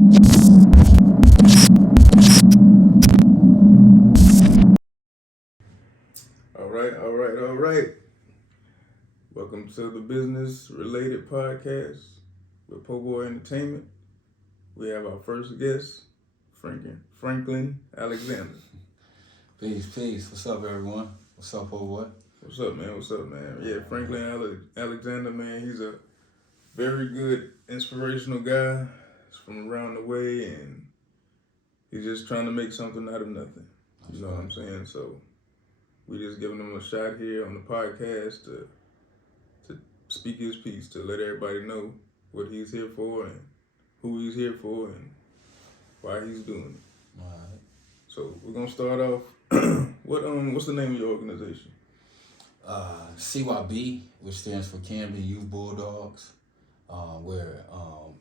All right. Welcome to the business related podcast with Poeboi Entertainment. We have our first guest, Franklin Alexander. Peace, peace. What's up, everyone? What's up, Poeboi? What's up, man? What's up, man? Yeah, Franklin Alexander, man. He's a very good, inspirational guy. He's from around the way, and he's just trying to make something out of nothing. You know what I'm saying? So we just giving him a shot here on the podcast to speak his piece, to let everybody know what he's here for and who he's here for and why he's doing it. All right. So we're gonna start off. What's the name of your organization? CYB, which stands for Camden Youth Bulldogs. We're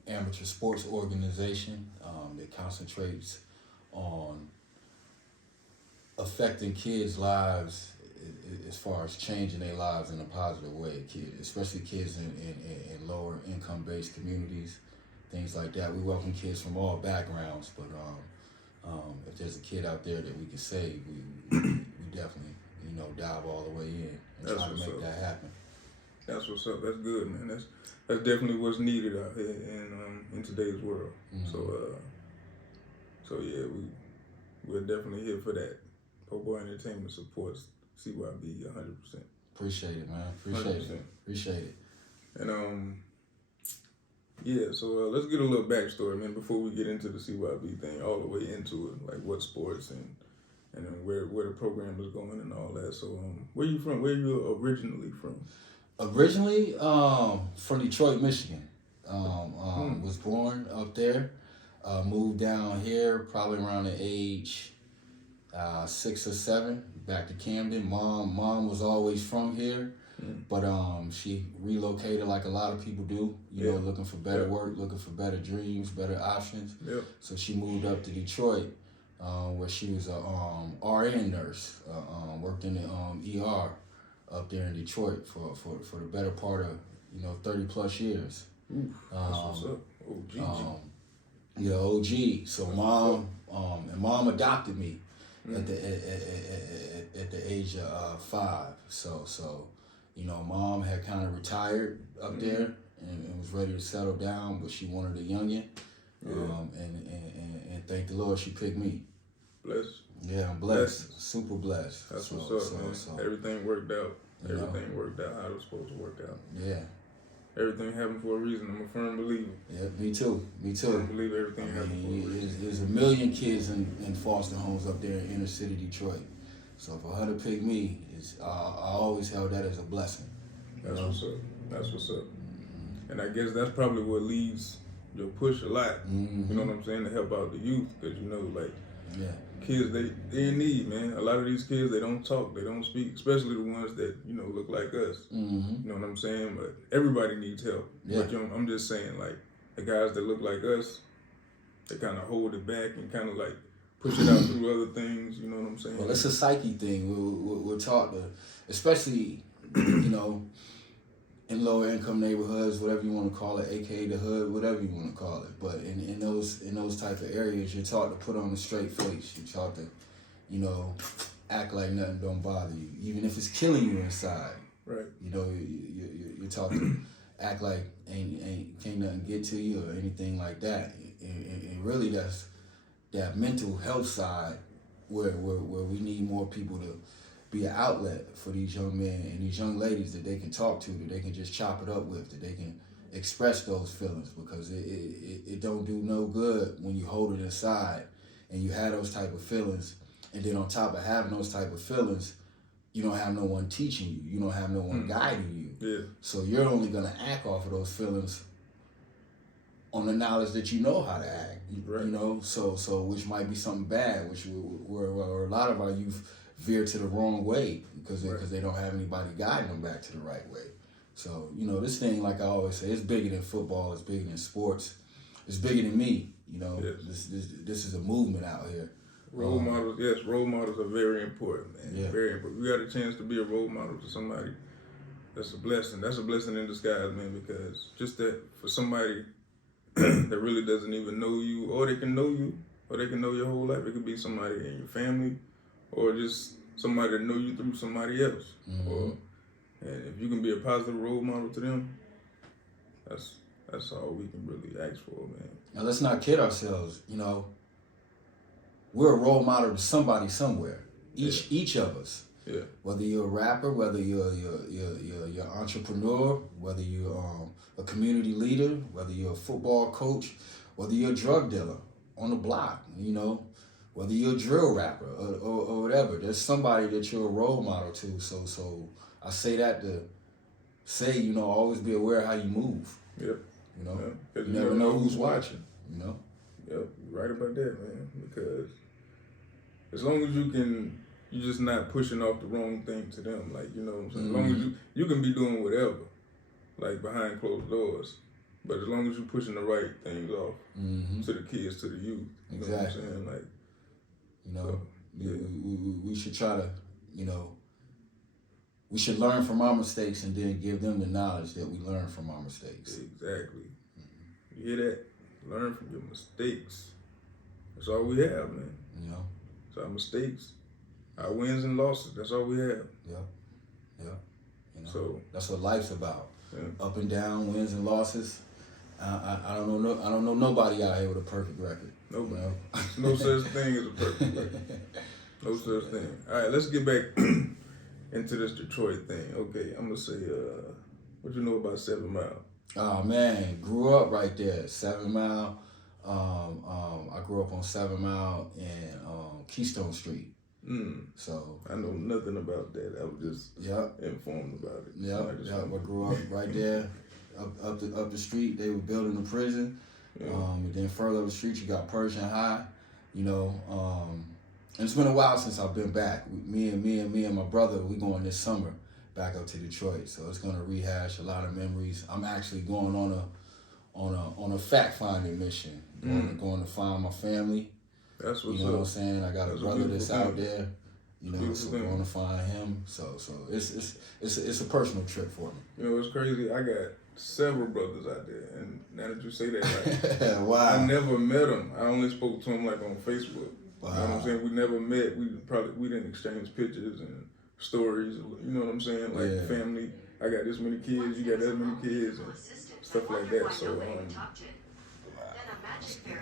amateur sports organization that concentrates on affecting kids' lives as far as changing their lives in a positive way. Especially kids in lower income based communities, things like that. We welcome kids from all backgrounds, but if there's a kid out there that we can save, we definitely dive all the way in and try to make that happen. That's what's up. That's good, man. That's definitely what's needed out here in today's world. Mm-hmm. So yeah, we're definitely here for that. Poeboi Entertainment supports CYB 100%. Appreciate it, man. Appreciate it. And yeah. So let's get a little backstory, man, before we get into the CYB thing, all the way into it, like what sports and then where the program is going and all that. So where you from? Where you originally from? Originally, from Detroit, Michigan. Was born up there. Moved down here probably around the age 6 or 7, back to Camden. Mom was always from here, but she relocated like a lot of people do. You know, looking for better work, looking for better dreams, better options. Yep. So she moved up to Detroit, where she was a RN nurse. Worked in the ER up there in Detroit for the better part of 30 plus years. That's what's up. OG. Yeah, OG. So mom adopted me at the age of 5. So mom had kind of retired up there and was ready to settle down, but she wanted a youngin. And thank the Lord she picked me. Blessed. Yeah, I'm blessed. Super blessed. That's what's up, man. So everything worked out. Everything worked out how it was supposed to work out. Yeah. Everything happened for a reason. I'm a firm believer. Yeah, me too. I believe everything happened for a reason. There's a million kids in foster homes up there in inner city Detroit. So for her to pick me, I always held that as a blessing. That's what's up. Mm-hmm. And I guess that's probably what leads your push a lot. Mm-hmm. You know what I'm saying? To help out the youth, because kids they in need, man. A lot of these kids, they don't talk, they don't speak, especially the ones that look like us. Mm-hmm. You know what I'm saying? But everybody needs help. Yeah. But I'm just saying, like, the guys that look like us, they kind of hold it back and kind of like push it out through other things. You know what I'm saying? Well, it's a psyche thing. We're taught to, especially in lower income neighborhoods, whatever you want to call it, aka the hood, whatever you want to call it. But in those type of areas, you're taught to put on a straight face. You're taught to, act like nothing don't bother you, even if it's killing you inside. Right. You're taught to act like can't nothing get to you or anything like that. And really, that's that mental health side where we need more people to be an outlet for these young men and these young ladies that they can talk to, that they can just chop it up with, that they can express those feelings, because it don't do no good when you hold it inside and you have those type of feelings, and then on top of having those type of feelings, you don't have no one teaching you, you don't have no one guiding you. Yeah. So you're only gonna act off of those feelings on the knowledge that you know how to act. Right. So which might be something bad, where a lot of our youth veer to the wrong way because they don't have anybody guiding them back to the right way. So this thing, like I always say, it's bigger than football, it's bigger than sports, it's bigger than me. Yes. This is a movement out here. Role models, yes, role models are very important, man. Yeah. Very important. We got a chance to be a role model to somebody. That's a blessing. That's a blessing in disguise, man, because just that for somebody that really doesn't even know you, or they can know you, or they can know your whole life. It could be somebody in your family, or just somebody that know you through somebody else. Or, and if you can be a positive role model to them, that's all we can really ask for, man. Now let's not kid ourselves. You know, we're a role model to somebody somewhere. Each of us. Yeah. Whether you're a rapper, whether you're an entrepreneur, whether you're a community leader, whether you're a football coach, whether you're a drug dealer on the block, you know, whether you're a drill rapper or whatever, there's somebody that you're a role model to. So I say that to say, you know, always be aware of how you move. Yep. You know, yeah. You never know who's watching. You know. Yep, you're right about that, man. Because as long as you're just not pushing off the wrong thing to them. Like, you know what I'm saying? As long as you can be doing whatever, like behind closed doors. But as long as you're pushing the right things off to the kids, to the youth. You know what I'm saying? Like, you know, so, we should try to, you know, we should learn from our mistakes and then give them the knowledge that we learned from our mistakes. Exactly. You hear that? Learn from your mistakes. That's all we have, man. You know? It's our mistakes, our wins and losses. That's all we have. Yeah. You know? So that's what life's about. Yeah. Up and down, wins and losses. I don't know nobody out here with a perfect record. Nobody. You know? No such thing as a perfect record. No such thing. All right, let's get back into this Detroit thing. Okay, I'm gonna say, what you know about 7 Mile? Oh man, grew up right there, 7 Mile. I grew up on 7 Mile and Keystone Street. So I know nothing about that. I was just informed about it. I grew up right there, up the street. They were building a prison. And then further up the street, you got Persian High. You know, and it's been a while since I've been back. Me and my brother, we going this summer back up to Detroit. So it's gonna rehash a lot of memories. I'm actually going on a fact finding mission. Going to find my family. That's what's you know up. what I'm saying? I got a brother that's out there. You know, so going to find him. So it's a personal trip for me. You know, it's crazy. I got several brothers out there, and now that you say that, like, wow. I never met them. I only spoke to them like on Facebook. Wow. You know what I'm saying? We never met. We didn't exchange pictures and stories. You know what I'm saying? Like family. I got this many kids. You got that many kids and stuff like that.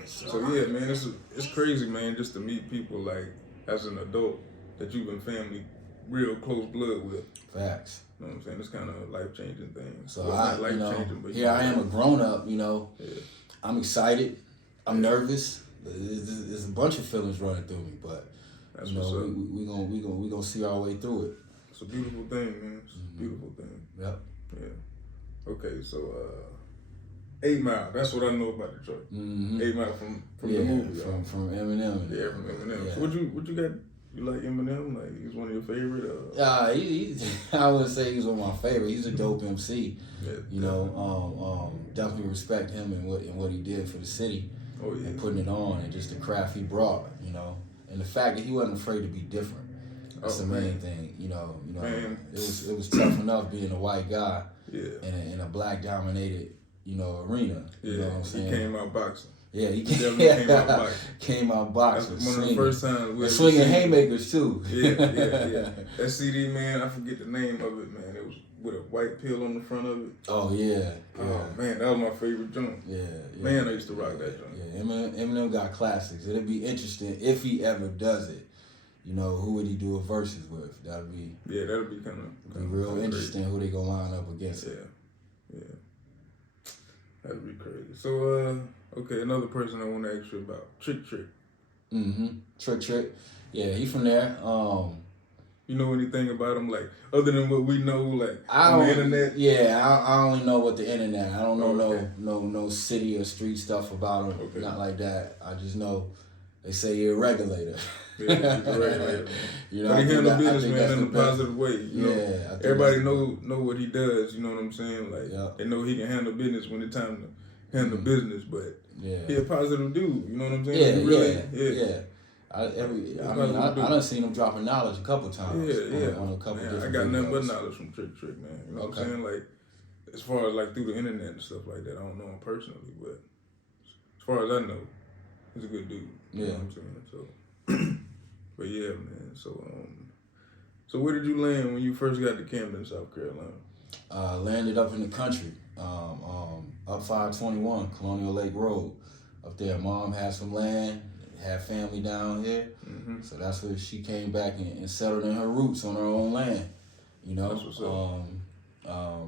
So yeah, man, it's crazy, man, just to meet people like as an adult that you've been family, real close blood with. Facts. You know what I'm saying? It's kind of a life-changing thing. So well, not life-changing, but here I am, a grown-up. You know, I'm excited. I'm nervous. There's a bunch of feelings running through me, but that's you know, we gonna see our way through it. It's a beautiful thing, man. It's a beautiful thing. Yep. Yeah. Okay, so 8 Mile. That's what I know about Detroit. 8 Mile from the movie. From Eminem. Yeah, from Eminem. Yeah. So what you got? You like Eminem? Like he's one of your favorite? I wouldn't say he's one of my favorite. He's a dope MC. Yeah, you know, definitely respect him and what he did for the city. Oh yeah. And putting it on and just the craft he brought. You know, and the fact that he wasn't afraid to be different. That's the main thing. You know, man. It was tough enough being a white guy. Yeah. In a black dominated, you know, arena. You know what I'm saying? He came out boxing. Yeah, he definitely came out boxing. Came out boxing. That's one of the first times we swinging haymakers too. Yeah. That CD, man, I forget the name of it, man. It was with a white pill on the front of it. Oh yeah. Oh man, that was my favorite joint. Yeah. Man, I used to rock that joint. Yeah, Eminem got classics. It'll be interesting if he ever does it. You know, who would he do a versus with? That'd be kind of real interesting. Who they gonna line up against? Yeah. That'd be crazy. So, okay, another person I want to ask you about, Trick. Trick. Yeah, he from there. You know anything about him, like other than what we know, like on the internet? Yeah, I only know what the internet. I don't know no city or street stuff about him. Okay. Not like that. I just know they say you're a regulator. Yeah, he's a regulator. You know, but he handle business, man, in a positive way. You know? Everybody know what he does. You know what I'm saying? Like they know he can handle business when it's time to handle business. But he a positive dude. You know what I'm saying? I done seen him dropping knowledge a couple times. On a couple different I got videos. nothing but knowledge from Trick, man. You know what I'm saying? Like as far as like through the internet and stuff like that, I don't know him personally, but as far as I know, he's a good dude. You Yeah. know what I'm saying? So, but yeah, man. So where did you land when you first got to Camden, South Carolina? Landed up in the country, up 521 Colonial Lake Road. Up there, Mom had some land, had family down here, so that's where she came back and settled in her roots on her own land. You know, That's what's up.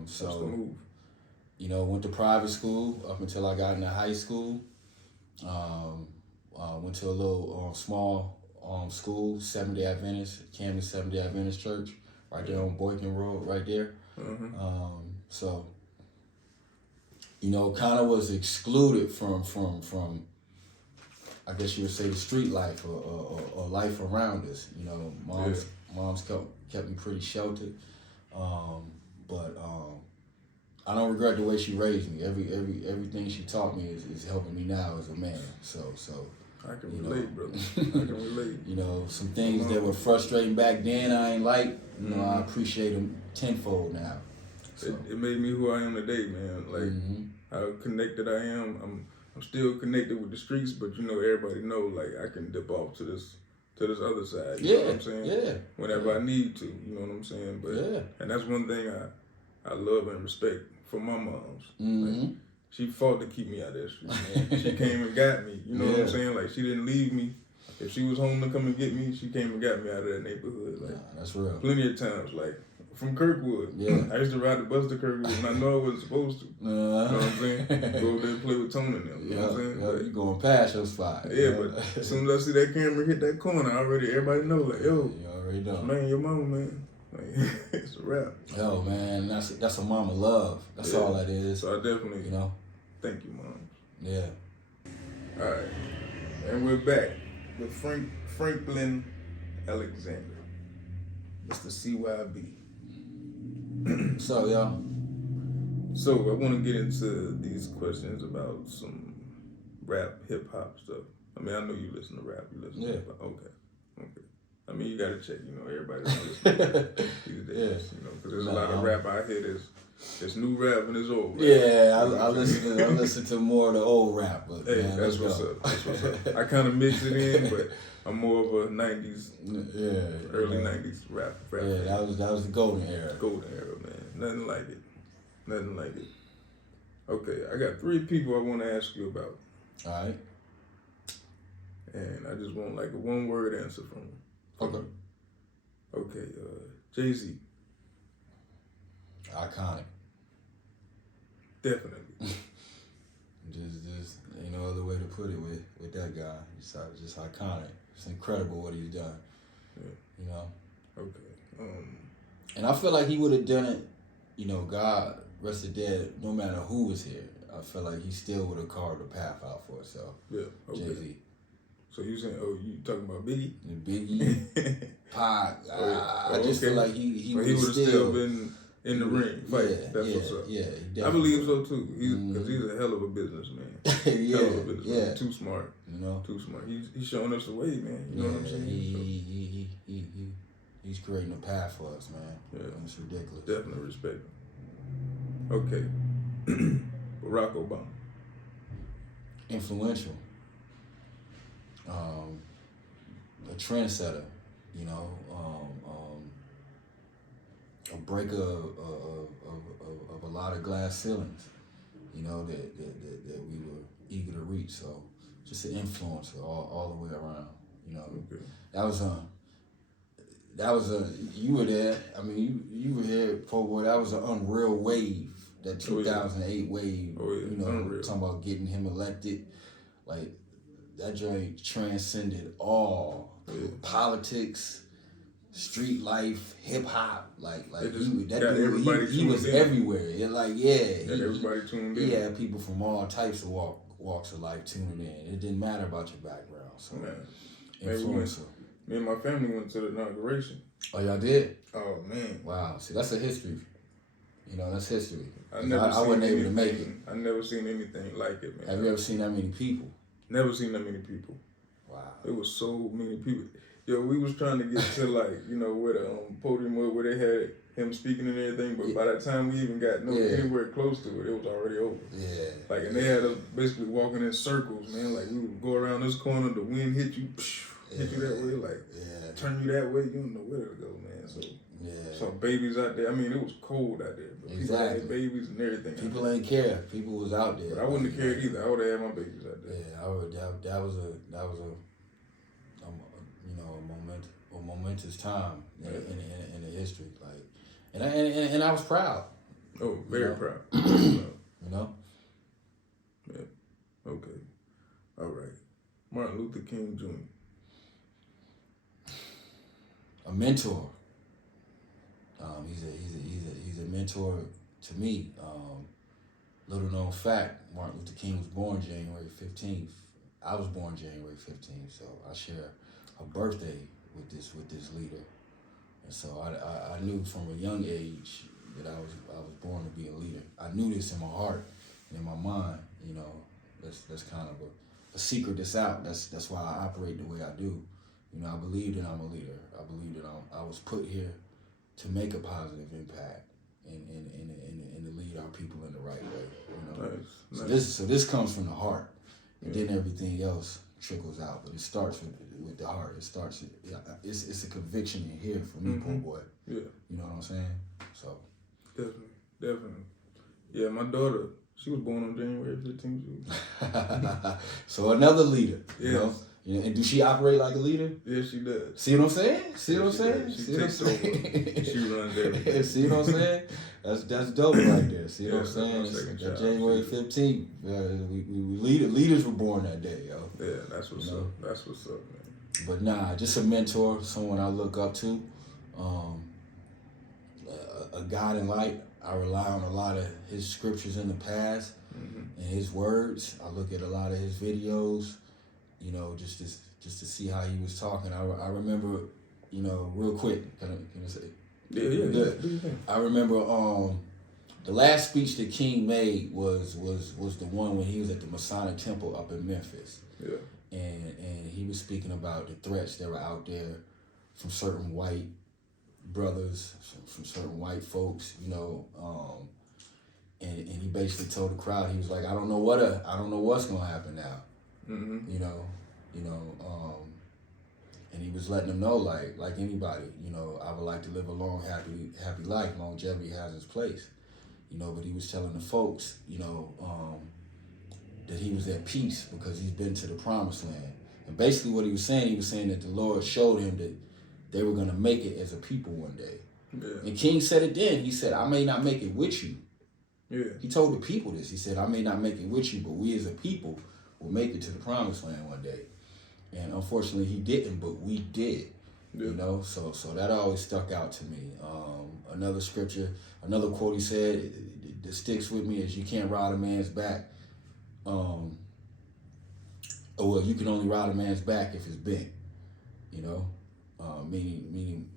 so That's the move. you know, went to private school up until I got into high school. Went to a little small school, Seventh-day Adventist, Camden Seventh-day Adventist Church, right there on Boykin Road, right there. So, you know, kind of was excluded from I guess you would say the street life or life around us. You know, mom's kept me pretty sheltered, but I don't regret the way she raised me. Everything she taught me is helping me now as a man. So I can relate, brother. I can relate. You know, some things that were frustrating back then I ain't like. You know, I appreciate them tenfold now. So. It made me who I am today, man. Like how connected I am. I'm still connected with the streets, but you know, everybody know like I can dip off to this other side. You know what I'm saying? Yeah. Whenever I need to, you know what I'm saying? But and that's one thing I love and respect for my moms. Like, she fought to keep me out of that street, man. She came and got me. You know what I'm saying? Like, she didn't leave me. If she was home to come and get me, she came and got me out of that neighborhood. Like, that's real. Plenty of times, like, from Kirkwood. I used to ride the bus to Kirkwood, and I know I wasn't supposed to. You know what I'm saying? Go over there and play with Tony and them. You know what I'm saying? Like, you going past your spot. Yeah, but as soon as I see that camera hit that corner, everybody know, like, yo, you already know. Man, your mama, man. Like, it's a wrap. Yo, man, that's a mama love. That's all that is. So I definitely, you know, thank you, Mom. Yeah. All right, and we're back with Franklin Alexander, Mr. CYB. So, y'all. So I want to get into these questions about some rap, hip hop stuff. I mean, I know you listen to rap. You listen to hip hop. Okay. I mean, you gotta check. You know, everybody these days. You know, because there's a lot of rap out here. There's new rap and there's old rap. Yeah, I listen to more of the old rap. But hey, man, that's what's up. That's what's up. I kind of mix it in, but I'm more of a '90s, early '90s rap. Yeah, that was the golden era. Golden era, man. Nothing like it. Nothing like it. Okay, I got 3 people I want to ask you about. All right. And I just want like a 1-word answer from them. Okay, Jay-Z. Iconic. Definitely. just ain't no other way to put it with that guy. Just iconic. It's incredible what he's done. Yeah. You know. Okay. And I feel like he would have done it. You know, God rest the dead. No matter who was here, I feel like he still would have carved a path out for himself. Yeah. Okay. Jay-Z. So you saying, you talking about Biggie? Biggie, Pac. I just feel like he would have still been in the ring fighting. That's what's up. Yeah, I believe so too. Because he's a hell of a businessman. Hell of a businessman. Too smart. You know, too smart. He's showing us the way, man. You know what I'm saying? He's creating a path for us, man. Yeah, it's ridiculous. Definitely respect him. Okay, Barack Obama. Influential. A trendsetter, you know, a breaker of a lot of glass ceilings, you know, that we were eager to reach. So just an influencer all the way around, you know. Okay. That was you were there. I mean, you were here, Poeboi. That was an unreal wave. That 2008 wave. You know, unreal. Talking about getting him elected, like. That joint transcended all politics, street life, hip hop. Like he was everywhere. Everybody tuned in. He had people from all types of walks of life tuning in. It didn't matter about your background. So, influencer. Me and my family went to the inauguration. Oh, y'all did? Oh man! Wow. See, that's a history. You know, that's history. I wasn't able to make it. I never seen anything like it, man. Have you ever seen that many people? Never seen that many people. Wow. It was so many people. Yo, we was trying to get to like, you know, where the podium was, where they had him speaking and everything, but by the time we even got anywhere close to it, it was already over. Yeah. Like, and they had us basically walking in circles, man. Like, we would go around this corner, the wind hit you, hit you that way, like, turn you that way, you don't know where to go, man. So, so babies out there. I mean, it was cold out there, but people had babies and everything. People ain't care. People was out there. But I wouldn't have cared either. I would have had my babies out there. Yeah, I would. That was a you know, a momentous time in the history, like, and I was proud. Oh, very proud. You know. Yeah. Okay. All right. Martin Luther King Jr. A mentor. He's a mentor to me. Little known fact: Martin Luther King was born January 15th. I was born January 15th, so I share a birthday with this leader, and so I knew from a young age that I was born to be a leader. I knew this in my heart and in my mind. You know, that's kind of a secret that's out. That's why I operate the way I do. You know, I believe that I'm a leader. I believe that I was put here to make a positive impact and to lead our people in the right way. You know, so this comes from the heart, and then everything else trickles out. But it starts with the heart. It starts. It's a conviction in here for me, Poeboi. Yeah. You know what I'm saying? So. Definitely. Yeah, my daughter, she was born on January 15th. So another leader. You know? You know, and do she operate like a leader? Yeah, she does. See what I'm saying? See what I'm saying? She takes over. She runs everything. See what I'm saying? That's dope right there. See what I'm saying? That January 15th, leaders were born that day, yo. Yeah, that's what's up. That's what's up, man. But nah, just a mentor, someone I look up to, a guiding light. I rely on a lot of his scriptures in the past and his words. I look at a lot of his videos. You know, just to see how he was talking. I remember, you know, real quick. Can I say? Yeah. I remember the last speech that King made was the one when he was at the Masonic Temple up in Memphis. Yeah. And he was speaking about the threats that were out there from certain white brothers, from certain white folks. You know, and he basically told the crowd, he was like, I don't know what's gonna happen now. You know, and he was letting them know, like anybody, you know, I would like to live a long, happy life. Longevity has its place, you know. But he was telling the folks, you know, that he was at peace because he's been to the promised land. And basically, what he was saying that the Lord showed him that they were gonna make it as a people one day. Yeah. And King said it then. He said, "I may not make it with you." Yeah. He told the people this. He said, "I may not make it with you, but we as a people will make it to the promised land one day." And unfortunately he didn't, but we did. Yeah. You know, so that always stuck out to me. Another scripture, another quote he said that sticks with me is, you can't ride a man's back. Well, you can only ride a man's back if it's bent. You know, meaning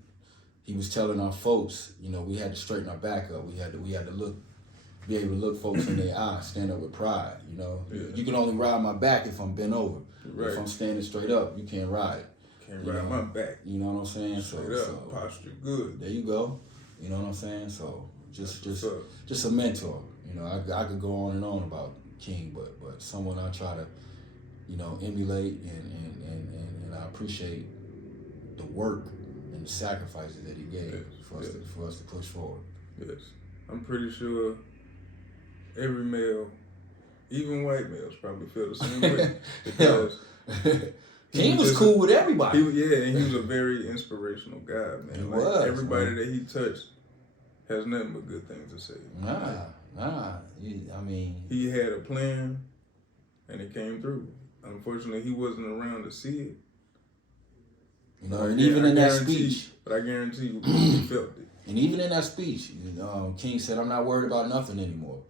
he was telling our folks, you know, we had to straighten our back up. We had to be able to look folks in their eyes, stand up with pride, you know. Yeah. You can only ride my back if I'm bent over. Right. If I'm standing straight up, you can't ride it. Can't ride my back. You know what I'm saying? Straight up, posture good. There you go. You know what I'm saying? So just a mentor. You know, I could go on and on about King, but someone I try to, you know, emulate and I appreciate the work and the sacrifices that he gave for us to push forward. Yes. I'm pretty sure every male, even white males, probably feel the same way. Because King was cool with everybody. And he was a very inspirational guy, man. He was. Everybody that he touched has nothing but good things to say. Nah. I mean, he had a plan, and it came through. Unfortunately, he wasn't around to see it. You know, and even in that speech, but I guarantee you, he felt it. And even in that speech, King said, "I'm not worried about nothing anymore."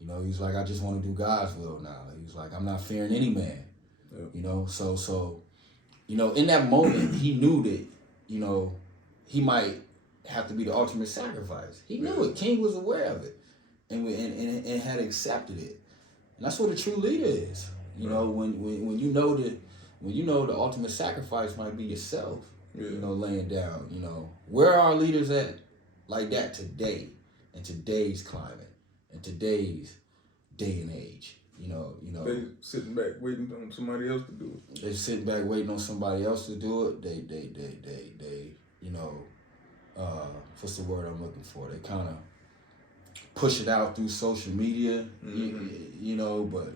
You know, he's like, "I just want to do God's will now." He's like, "I'm not fearing any man." Yeah. You know, so, you know, in that moment, he knew that, you know, he might have to be the ultimate sacrifice. He knew it. King was aware of it, and had accepted it. And that's what a true leader is. You know, when you know that when you know the ultimate sacrifice might be yourself. Yeah. You know, laying down. You know, where are our leaders at like that today, in today's climate, in today's day and age? You know. They sitting back waiting on somebody else to do it. They're sitting back waiting on somebody else to do it. They you know, what's the word I'm looking for? They kind of push it out through social media, you know, but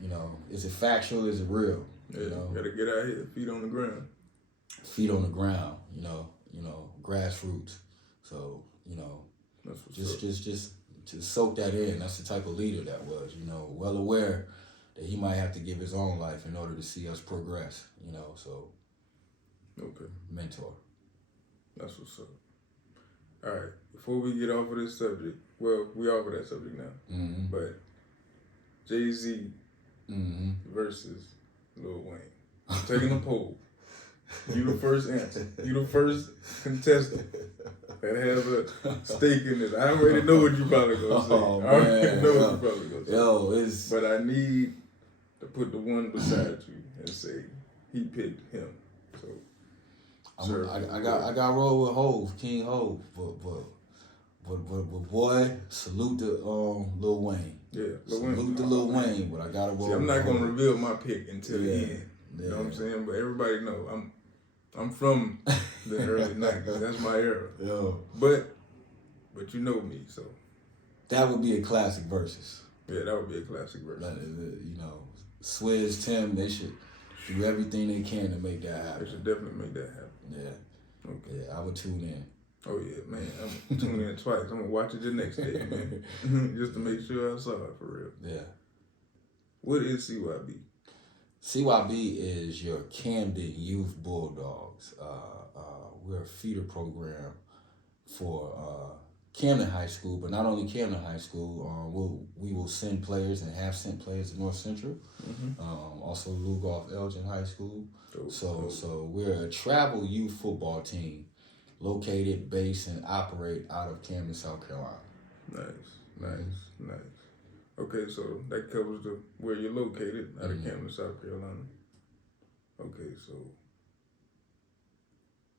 you know, is it factual? Is it real? Yeah, you know, gotta get out here, feet on the ground. Feet on the ground, you know, grassroots. So, you know, just soak that in. That's the type of leader that was, you know, well aware that he might have to give his own life in order to see us progress, you know, so. Okay. Mentor. That's what's up. All right, before we get off of this subject, well, we off of that subject now, but Jay-Z versus Lil Wayne. I'm taking a poll. You the first answer. You the first contestant that has a stake in this. I already know what you probably gonna say. I already know what you probably gonna say. Yo, but I need to put the one beside you and say he picked him. So I got roll with Hove, King Hove, but boy, salute to Lil Wayne. Yeah, salute to Lil Wayne, but I gotta roll. See, I'm not gonna reveal my pick until the end. Yeah. You know what I'm saying? But everybody know I'm from the early '90s. That's my era. Yo. But you know me, so that would be a classic versus. Yeah, that would be a classic versus. You know, Swizz, Tim, they should do everything they can to make that happen. They should definitely make that happen. Yeah. Okay. Yeah, I would tune in. Oh yeah, man. I'm tuning in twice. I'm gonna watch it the next day, man. Just to make sure I saw it for real. Yeah. What is CYB? CYB is your Camden Youth Bulldogs. We're a feeder program for Camden High School, but not only Camden High School. We will send players and have sent players to North Central. Also Lugoff Elgin High School. So we're a travel youth football team located, based, and operate out of Camden, South Carolina. Nice. Okay, so that covers where you're located, out of Camden, South Carolina. Okay, so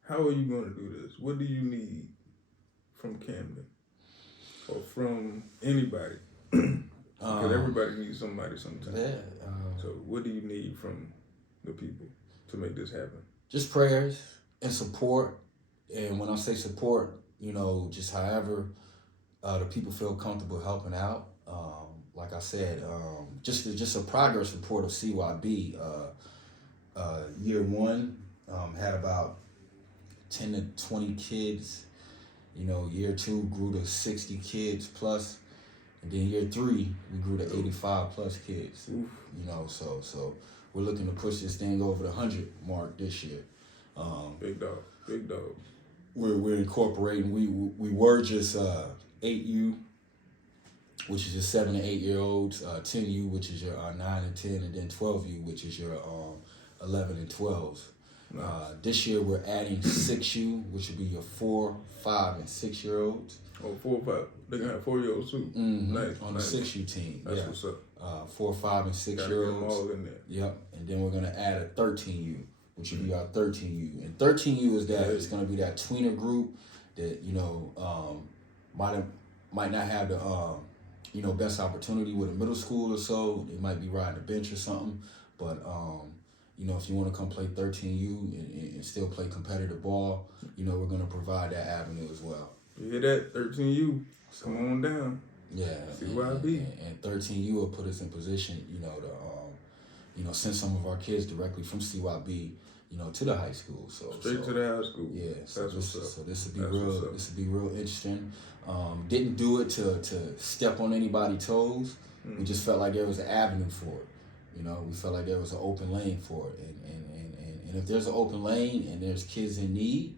how are you going to do this? What do you need from Camden or from anybody? Because everybody needs somebody sometimes. Yeah. So what do you need from the people to make this happen? Just prayers and support. And when I say support, you know, just however the people feel comfortable helping out. Like I said, just a progress report of CYB. Year one had about 10 to 20 kids. You know, year two grew to 60 kids plus. And then year three, we grew to 85 plus kids. Oof. You know, so we're looking to push this thing over the 100 mark this year. Big dog. We're incorporating. We were just 8U, which is your 7 to 8 year olds, 10U, which is your 9 and 10, and then 12U, which is your 11 and 12s. Nice. This year we're adding 6U, which will be your 4, 5, and 6 year olds. Oh, 4 or 5. They're gonna have 4-year-olds too. Nice. On the 6U team. That's what's up. 4, 5, and 6 year olds. Got them all in there. Yep. And then we're gonna add a 13U, which will be our 13U. And 13U is that it's gonna be that tweener group that, you know, might not have the best opportunity with a middle school or so. They might be riding the bench or something. But you know, if you want to come play 13U and still play competitive ball, you know, we're gonna provide that avenue as well. You hear that? 13U. Come on down. Yeah. CYB. And 13U will put us in position, you know, to send some of our kids directly from CYB, you know, to the high school. Straight to the high school. Yeah. So this would be This would be real interesting. Didn't do it to step on anybody's toes. We just felt like there was an avenue for it. You know, we felt like there was an open lane for it. And if there's an open lane and there's kids in need,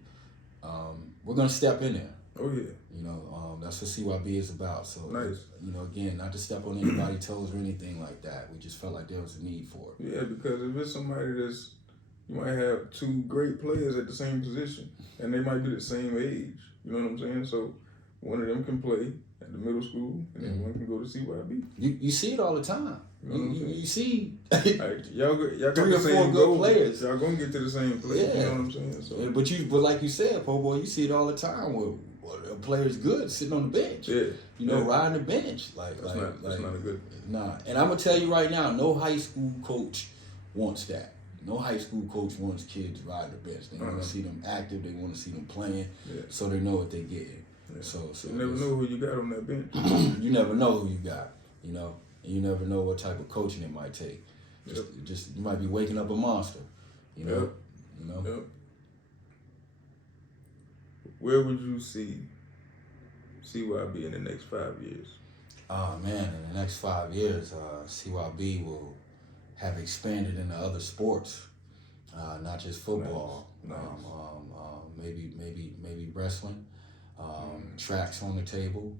we're gonna step in there. Oh yeah. You know, that's what CYB is about. So nice. You know, again, not to step on anybody's toes or anything like that. We just felt like there was a need for it. Yeah, because if it's somebody you might have 2 great players at the same position, and they might be the same age. You know what I'm saying? So one of them can play at the middle school, and then one can go to CYB. You see it all the time. You know what I'm saying? You see, like, y'all got 3 the or 4 same good goal. players. Y'all gonna get to the same place. Yeah. You know what I'm saying? So. But like you said, Poeboi, you see it all the time where a player's good sitting on the bench. Yeah. You know, riding the bench. That's not a good. Nah. And I'm gonna tell you right now, no high school coach wants that. No high school coach wants kids riding the bench. They want to see them active. They want to see them playing, so they know what they're getting. Yeah. So you never know who you got on that bench. You never know who you got. You know, and you never know what type of coaching it might take. Just you might be waking up a monster. You know. You know. Yep. Where would you see CYB in the next 5 years? Oh man, in the next 5 years, CYB will have expanded into other sports, not just football. Nice. Maybe wrestling, tracks on the table,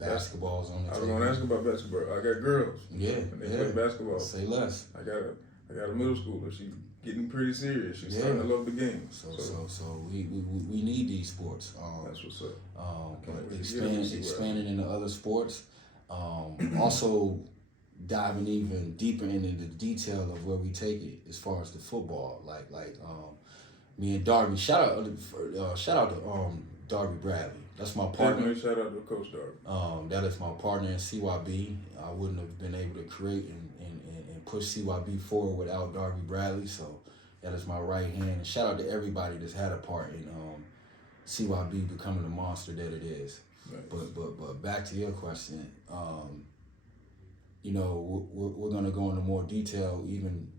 basketball's on the table. I was gonna ask about basketball. I got girls. Yeah, and they play basketball. Say less. I got a middle schooler. She's getting pretty serious. She's starting to love the game. So we need these sports. That's what's up. But expanding into other sports. Also diving even deeper into the detail of where we take it as far as the football. Like me and Darby. Shout out to Darby Bradley. That's my partner. Definitely shout out to Coach Darby. That is my partner in CYB. I wouldn't have been able to create and push CYB forward without Darby Bradley. So that is my right hand. And shout out to everybody that's had a part in CYB becoming the monster that it is. Nice. But back to your question, you know, we're going to go into more detail. Even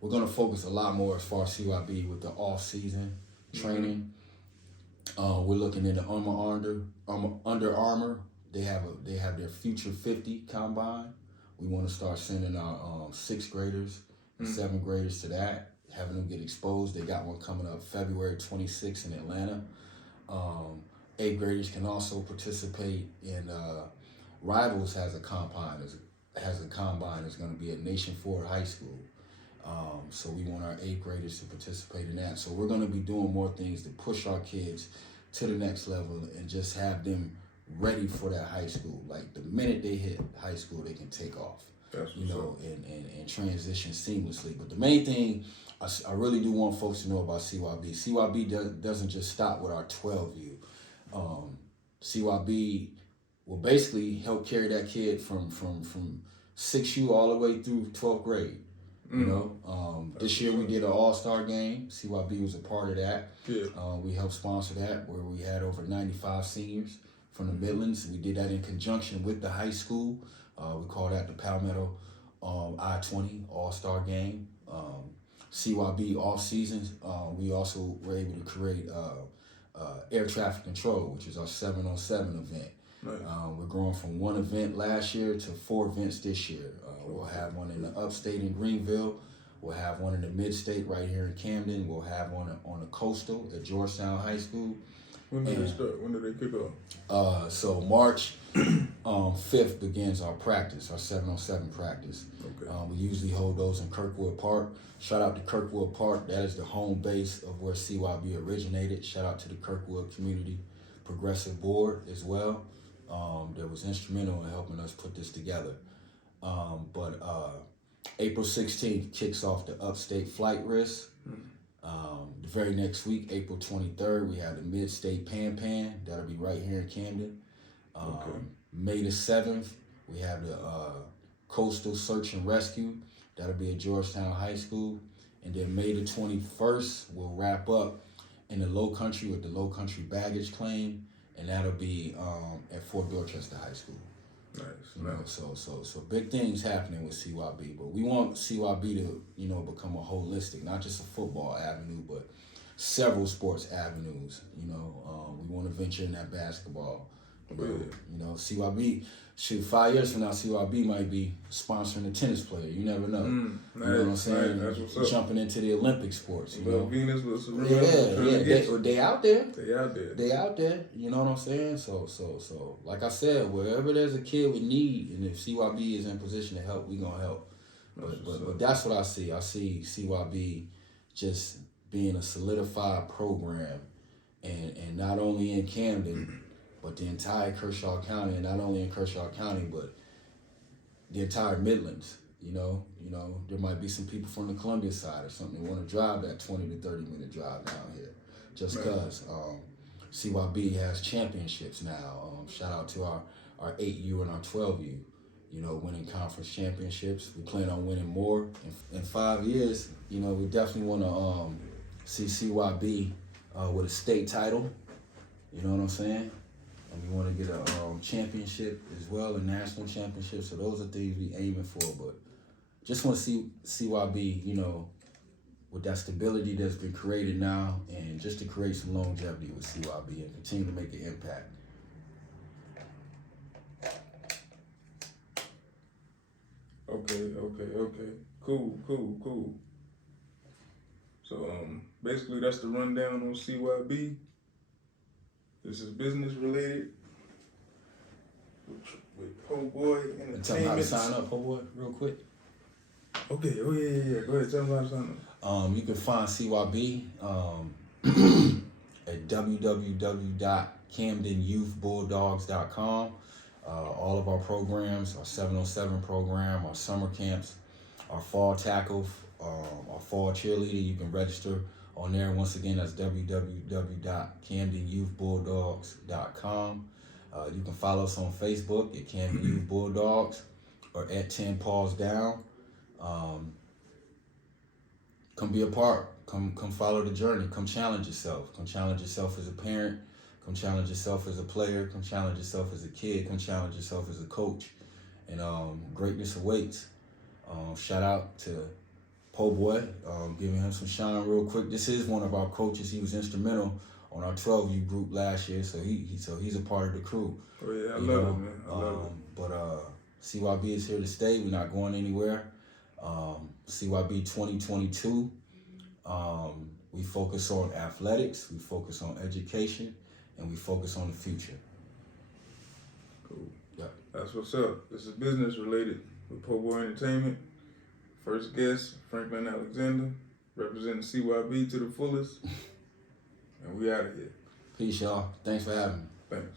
we're going to focus a lot more as far as CYB with the off-season training. We're looking into Under Armour. They have their Future 50 combine. We want to start sending our 6th graders and 7th graders to that, having them get exposed. They got one coming up February 26th in Atlanta. 8th graders can also participate in Rivals has a combine. It's going to be at Nation Ford High School. So we want our 8th graders to participate in that. So we're going to be doing more things to push our kids to the next level and just have them ready for that high school. Like the minute they hit high school, they can take off. And transition seamlessly. But the main thing I really do want folks to know about CYB. CYB doesn't just stop with our 12U. CYB will basically help carry that kid from 6U all the way through 12th grade. You know, this year we did an all-star game. CYB was a part of that. Yeah. We helped sponsor that, where we had over 95 seniors from the Midlands. We did that in conjunction with the high school. We call that the Palmetto I-20 All-Star Game. CYB off-seasons, we also were able to create air traffic control, which is our 7-on-7 event. Nice. We're growing from 1 event last year to 4 events this year. We'll have one in the upstate in Greenville. We'll have one in the mid-state right here in Camden. We'll have one on the coastal at Georgetown High School. When do they start? When do they kick off? So March 5th begins our practice, our 7-on-7 practice. Okay. We usually hold those in Kirkwood Park. Shout out to Kirkwood Park. That is the home base of where CYB originated. Shout out to the Kirkwood Community Progressive Board as well. That was instrumental in helping us put this together. But April 16th kicks off the upstate flight risk. The very next week, April 23rd, we have the mid-state Pan. That'll be right here in Camden. May the 7th, we have the coastal search and rescue. That'll be at Georgetown High School. And then May the 21st, we'll wrap up in the Low Country with the Low Country baggage claim. And that'll be at Fort Dorchester High School. Nice. So big things happening with CYB, but we want CYB to, become a holistic, not just a football avenue, but several sports avenues. We want to venture in that basketball. CYB, 5 years from now, CYB might be sponsoring a tennis player. You never know. Nice, you know what I'm saying? Nice. That's what's up. Jumping into the Olympic sports. Venus, They out there. They out there. You know what I'm saying? So, like I said, wherever there's a kid with need, and if CYB is in position to help, we gonna help. But that's what I see. I see CYB just being a solidified program, and not only in Camden, but the entire Kershaw County, and not only in Kershaw County, but the entire Midlands. You know, there might be some people from the Columbia side or something that want to drive that 20 to 30-minute drive down here, just because. CYB has championships now. Shout out to our 8U and our 12U, winning conference championships. We plan on winning more. In 5 years, we definitely want to see CYB with a state title. You know what I'm saying? And we want to get a championship as well, a national championship. So those are things we aiming for. But just want to see CYB, with that stability that's been created now, and just to create some longevity with CYB and continue to make an impact. Okay. Cool. So basically that's the rundown on CYB. This is business related with Poeboi Entertainment. Tell them how to sign up, Poeboi, real quick. Okay, yeah. Go ahead, tell them how to sign up. You can find CYB at www.camdenyouthbulldogs.com. All of our programs, our 707 program, our summer camps, our fall tackle, our fall cheerleader, you can register on there. Once again, that's www.camdenyouthbulldogs.com. You can follow us on Facebook at Camden Youth Bulldogs or at 10 Paws Down. Come be a part. Come follow the journey. Come challenge yourself. Come challenge yourself as a parent. Come challenge yourself as a player. Come challenge yourself as a kid. Come challenge yourself as a coach. And greatness awaits. Shout out to Poeboi, giving him some shine real quick. This is one of our coaches. He was instrumental on our 12U group last year, so he's a part of the crew. Oh yeah, I love it, man. I love it. But CYB is here to stay. We're not going anywhere. CYB 2022. We focus on athletics, we focus on education, and we focus on the future. Cool. Yeah. That's what's up. This is business related with Poeboi Entertainment. First guest, Franklin Alexander, representing CYB to the fullest. And we out of here. Peace, y'all. Thanks for having me. Thanks.